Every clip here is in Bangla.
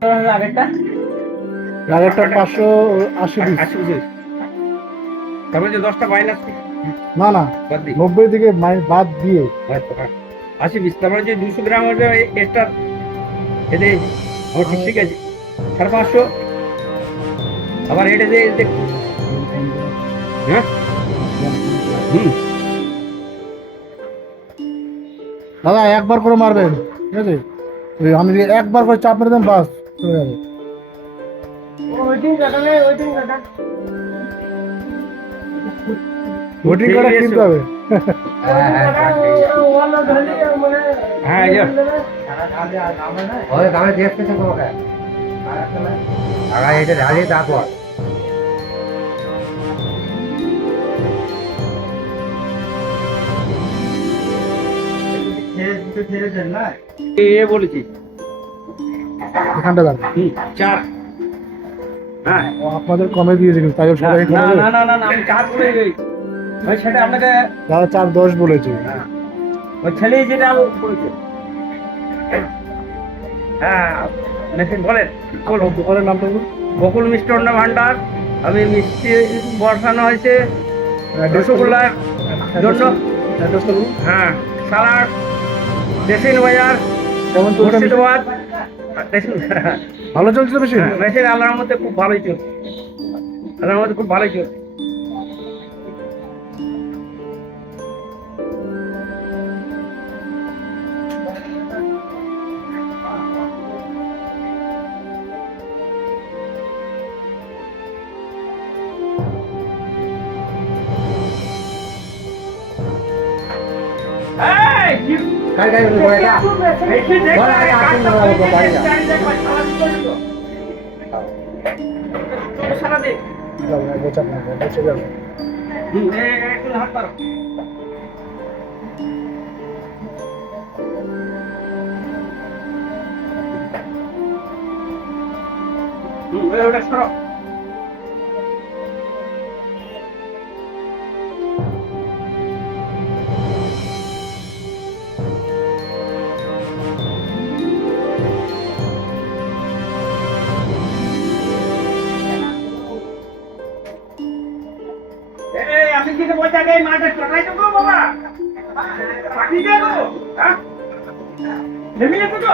আগেরটা আগেরটা 580 পিস। তারপরে যে 10টা মাইনাস না না, বাদ দিই 90 থেকে বাদ দিয়ে 80 পিস, তারপরে যে 200 গ্রাম হবে এক্সট্রা এতে ঠিক ঠিক আছে 550। আবার এটা যে হ্যাঁ হুম দাদা একবার করে মারবেন, ঠিক আছে? ওই আমি যদি একবার করে চাপ মেরে দেন বাস চলে যাবে। ভোটিং কার্ড কিনতে হবে। হ্যাঁ এই যে ওই দামে দেখতেছে তোমাকে আগা এটা ঢালিয়ে তারপর বলেছি এখানটা দাঁড়ান। চার। হ্যাঁ আপনাদের কমে দিয়েছে কিন্তু তাই না সবাই না খাবে। না না না না, আমি চার বলে গেই ওই সেটা আপনাকে দাদা 4-10 বলেছে। ওই ছেলে যেটা বলেছে। হ্যাঁ মেশিন বলেন বলুন। দোকানের নামটা বলুন। বকুল মিষ্টান্ন ভান্ডার। আমি মিষ্টি বসানো হয়েছে রসগোল্লার জন্য। অ্যাড্রেসটা বলুন। হ্যাঁ সালাড দেশিন বাজার কেমন চলছে? মুর্শিদাবাদ। ভালো চলছে তো বেশি? মেশিন আল্লাহর মধ্যে খুব ভালোই চলছে, আল্লাহর মধ্যে খুব ভালোই চলছে। কাল কাল করে এটা বড় আগে আসুন না বাবা বাড়ি যা বসে যাবে। ওটা সরো। আমি কি বলতে গেই মাঠে চড়াই দেবো বাবা, পাখি দেবো হ্যাঁ নেমে যেত তো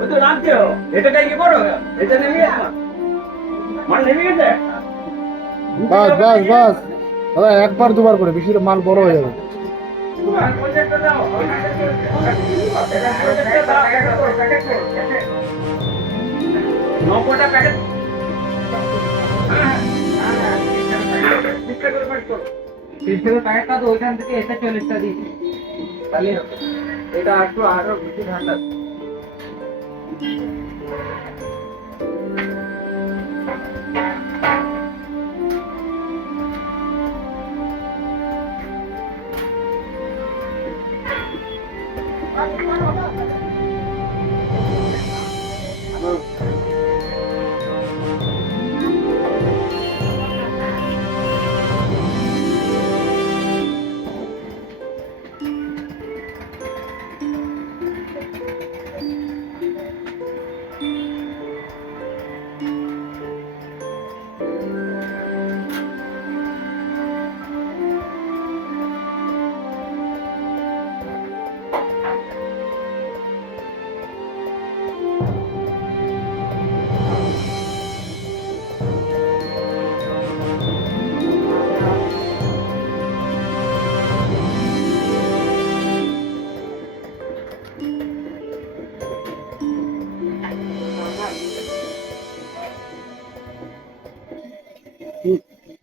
ওই তো নামছে এটা কি করো এটা নেমে গেছে মাল নেমে গেছে। বাস বাস বাস দাদা, একবার দুবার করে, বেশি মাল বড় হয়ে যাবে। নব্বইটা প্যাকেট প্যাকেটটা তো ওইখান থেকে এসে 40টা দিই তাহলে এটা একটু আরো বেশি ঠান্ডা।